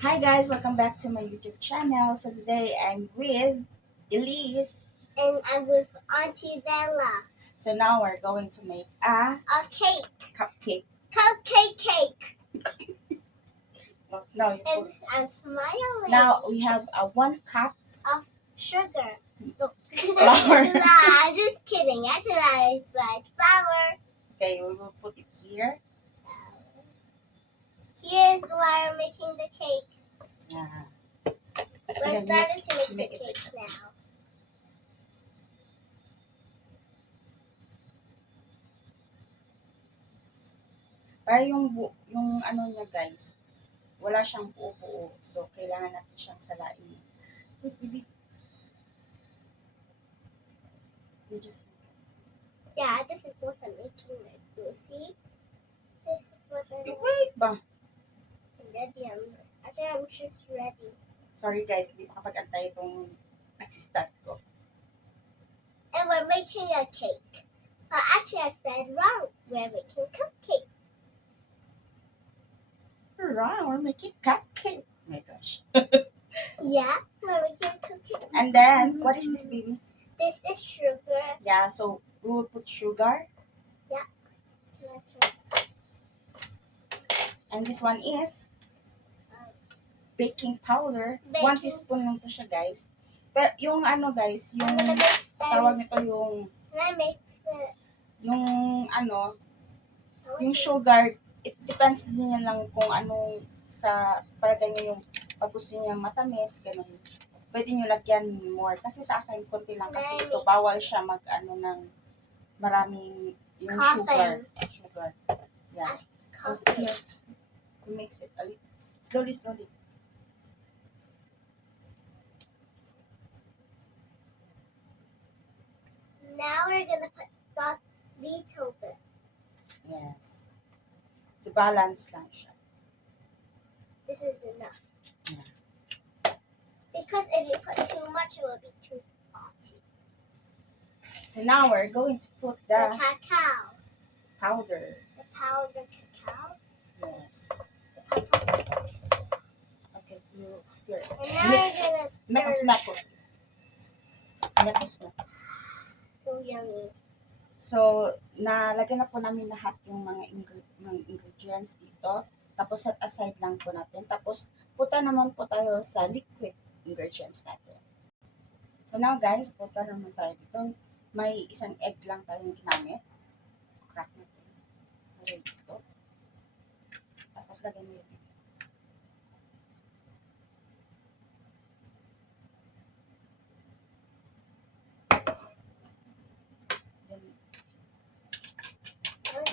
Hi guys, welcome back to my YouTube channel. So today I'm with Elise. And I'm with Auntie Bella. So now we're going to make a Cake. cupcake. Cupcake cake. No, you And put. I'm smiling. Now we have a 1 cup Of sugar. No. Flour. Nah, I'm just kidding. Actually, I like flour. Okay, we will put it here. Here's why we're making the cake. Yeah. We're then starting to make make the it. cake now. Para yung ano niya guys, wala siyang buo-buo. So kailangan natin siyang salain. We just Yeah, this is what I'm making right now. See? This is what I'm wait ba? ready. Actually, I'm just ready. Sorry guys, hindi makapag-antay itong assistant ko. And we're making a cake. But actually, I said wrong. We're making cupcake. Right, we're making cupcake. Oh my gosh. Yeah, we're making cupcake. And then, what is this, baby? This is sugar. Yeah, so we will put sugar. Yeah. And this one is baking powder. Baking. 1 teaspoon lang to siya, guys. Pero yung ano, guys, yung tawag nito yung I mix it. yung ano, yung sugar, it depends din yan lang kung anong sa para ganyan yung pag gusto niya matamis, ganun. Pwede nyo lagyan more. Kasi sa akin, konti lang kasi ito, bawal siya mag ano ng maraming yung sugar. Sugar. Yeah. Coffee. Here. You mix it a little. Slowly, slowly. Now we're gonna put salt little bit. Yes. To balance lang siya. This is enough. Yeah. Because if you put too much, it will be too salty. So now we're going to put The the cacao. powder. The powder cacao. Yes. The cacao. Okay, you stir it. And now we're gonna stir. Mekos. So yummy. So, nalagyan na po namin lahat yung mga ingredients dito. Tapos, set aside lang po natin. Tapos, punta naman po tayo sa liquid ingredients natin. So, now guys, punta naman tayo dito. May isang egg lang tayong ginamit. So, crack natin. Lagay dito. Tapos, lagay mo yung egg.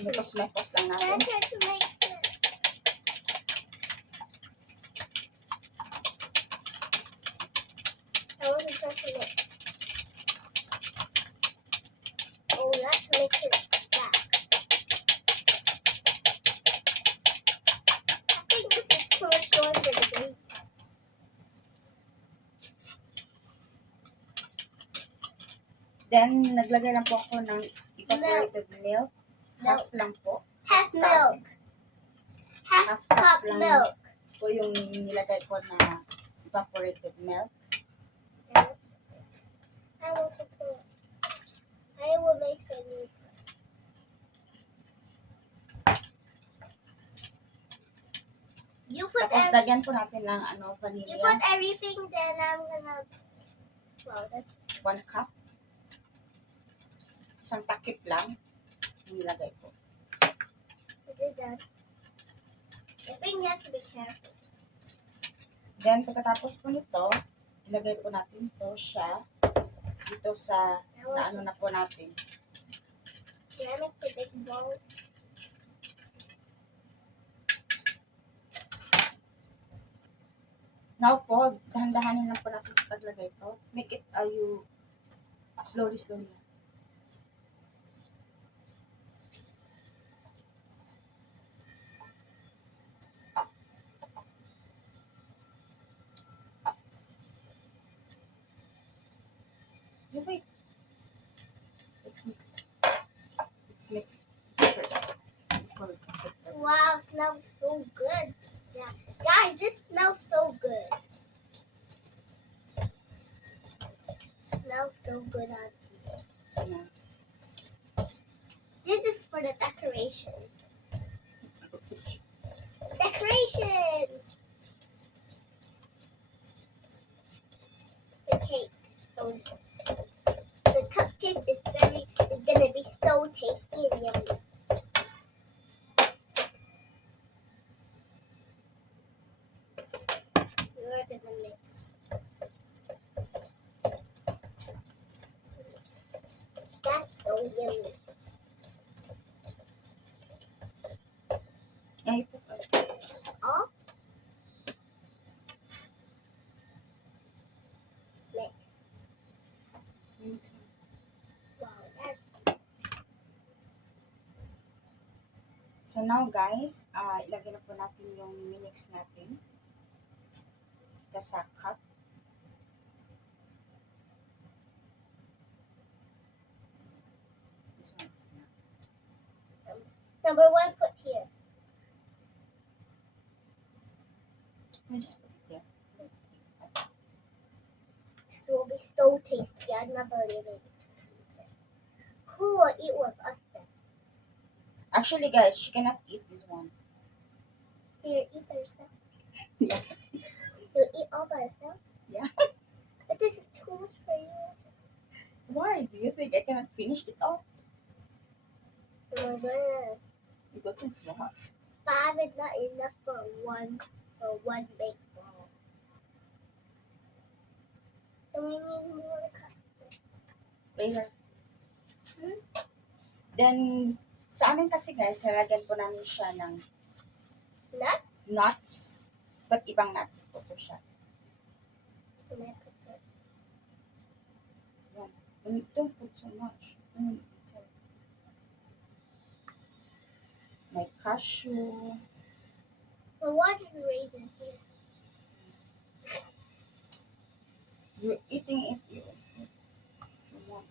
Mekos lang natin. Then try to mix it. I want to try to mix. Oh, let's mix it fast. I think this is too much going for the green part. Then, naglagay lang po ako ng evaporated milk. Half lang po. Half milk. Half cup lang milk. po yung nilagay ko na evaporated milk. I want to put. I will make some new. You put Tapos, lagyan po natin ng you vanilla. put everything, then I'm gonna. Well, that's 1 cup. Isang takip lang yung nilagay ko. is it done. I think you have to be careful. Then, pagkatapos po nito, ilagay po natin to siya dito sa na ano na po natin. Can I make the big bowl? Now po, dahan-dahanin lang po natin sa paglagay ito. Make it, you slowly, slowly. You wait. Let's mix first. Wow, smells so good. Yeah. Guys, this smells so the cake. So the cupcake is gonna be so tasty and yummy. We're gonna mix. That's so yummy. Ay, ito pa. All mix. Mix na. Wow, that's So now guys, ilagay na po natin yung mix natin. Ito sa cup. This one is enough. number one. Put here. I just put it there. This will be so tasty. I'm not believing it. Who will eat with us then? Actually guys, she cannot eat this one. Do you eat by yourself? Yeah. You eat all by yourself? Yeah. But this is too much for you. Why? Do you think I cannot finish it all? Oh my goodness. Because what? 5 is not enough for one big ball. So we need more custard. Later. Hmm? Then, sa amin kasi guys, lalagyan po namin siya ng Nuts? nuts. But ibang nuts po to siya. Can I put it? Don't put so much. May cashew. Well, what is the raisin here? You're eating it, you want.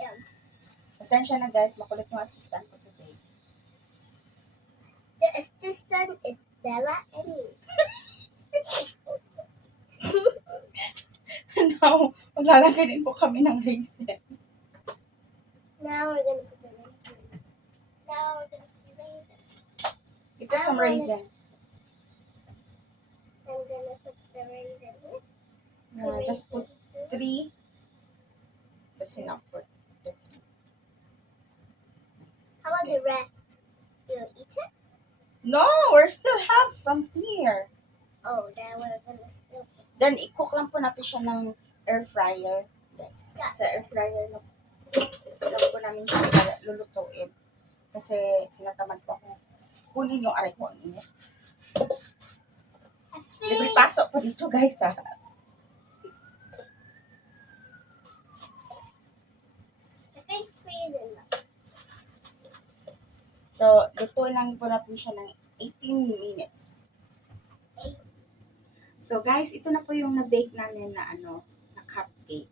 Yeah. Pasensya na guys, makulit yung assistant ko today. The assistant is Bella and me. Now, maglalagay din po kami ng raisin. Now we're gonna put the raisin. Now we're gonna put the raisin. You put some raisin. I'm gonna put the raisin here. Just put 3. That's enough for the 3. How about the rest? You'll eat it? No, we're still half from here. Oh, then we're gonna still put Then, i-cook lang po natin siya ng air fryer. Guys, Yeah. sa air fryer lang po namin siya lulutuin. Kasi tinatamad po ako kunin yung aray ko ang init. Libre pasok po dito guys ha. I think 3 is enough. So, lutuin lang po natin siya ng 18 minutes. So guys, ito na po yung na-bake namin na na cupcake.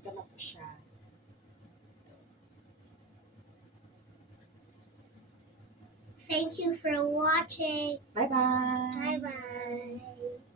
Ito na po siya. Thank you for watching. Bye-bye! Bye bye.